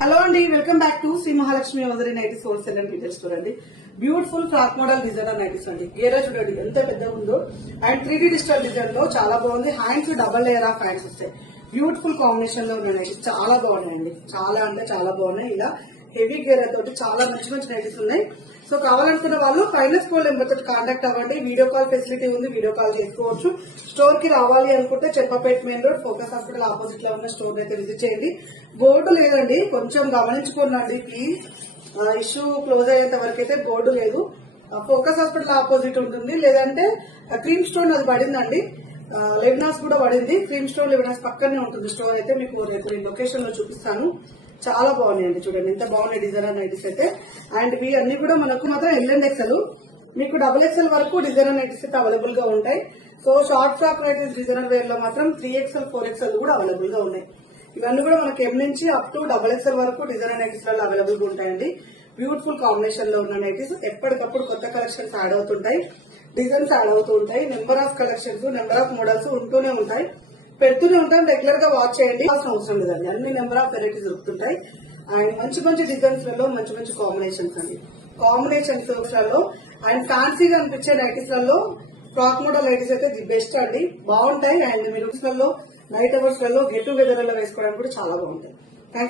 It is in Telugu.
హలో అండి, welcome back to Sri Mahalakshmi hosiery nighties wholesale and retail store అండి. Beautiful frock model designer nighties అండి. గేరా చూడండి ఎంత పెద్దగా ఉందో. అండ్ 3D డిజిటల్ డిజైన్ లో చాలా బాగుంది. Hands double layer of hands వస్తాయి. బ్యూటిఫుల్ కాంబినేషన్ లో ఉన్న నైటీస్ చాలా బాగున్నాయండి. చాలా అంటే చాలా బాగున్నాయి. ఇలా హెవీ గేరా తోటి చాలా మంచి మంచి నైటీస్ ఉన్నాయి. సో కావాలనుకున్న వాళ్ళు ఫైనాన్స్ కాల్ నెంబర్ తోటి కాంటాక్ట్ అవ్వండి. వీడియో కాల్ ఫెసిలిటీ ఉంది, వీడియో కాల్ చేసుకోవచ్చు. స్టోర్ కి రావాలి అనుకుంటే Champapet main road focus hospital opposite లో ఉన్న స్టోర్ అయితే విజిట్ చేయండి. బోర్డు లేదండి, కొంచెం గమనించుకోండి ప్లీజ్. ఇష్యూ క్లోజ్ అయ్యేంత వరకు అయితే బోర్డు లేదు. ఫోకస్ హాస్పిటల్ ఆపోజిట్ ఉంటుంది. లేదంటే క్రీమ్ స్టోన్ అది పడిందండి, లెవినాస్ కూడా పడింది. క్రీమ్ స్టోన్ లెవినాస్ పక్కనే ఉంటుంది స్టోర్ అయితే. మీకు రేపు నేను లొకేషన్ లో చూపిస్తాను. చాలా బాగున్నాయండి, చూడండి ఎంత బాగున్నాయి డిజైనర్ నైటీస్ అయితే. అండ్ ఇవి అన్ని కూడా మనకు మాత్రం ఎల్ అండ్ ఎక్స్ఎల్, మీకు డబుల్ ఎక్స్ఎల్ వరకు డిజైనర్ నైటీస్ అయితే అవైలబుల్ గా ఉంటాయి. So short frock nighties designer wear లో మాత్రం 3XL 4XL కూడా అవైలబుల్ గా ఉన్నాయి. ఇవన్నీ కూడా మనకి ఎం నుంచి అప్ టు డబుల్ ఎక్స్ఎల్ వరకు డిజైనర్ నైటీస్ లలో అవైలబుల్ గా ఉంటాయండి. బ్యూటిఫుల్ కాంబినేషన్ లో ఉన్న నైటీస్. ఎప్పటికప్పుడు కొత్త కలెక్షన్స్ యాడ్ అవుతుంటాయి, డిజైన్స్ యాడ్ అవుతూ ఉంటాయి. Number of collections, number of models ఉంటూనే ఉంటాయి, పెడుతూనే ఉంటాం. రెగ్యులర్ గా వాచ్ చేయండి, అవసరం లేదండి. అన్ని నెంబర్ ఆఫ్ వెరైటీస్ దొరుకుతుంటాయి. అండ్ మంచి మంచి డిజైన్స్ లలో మంచి మంచి కాంబినేషన్స్ అండి. కాంబినేషన్స్ లలో అండ్ ఫ్యాన్సీగా అనిపించే నైటీస్ లలో ఫ్రాక్ మోడల్ నైటీస్ అయితే ది బెస్ట్ అండి, బాగుంటాయి. అండ్ మీరు నైట్ అవర్స్ లలో గెట్ టుగెదర్ లో వేసుకోవడానికి కూడా చాలా బాగుంటాయి.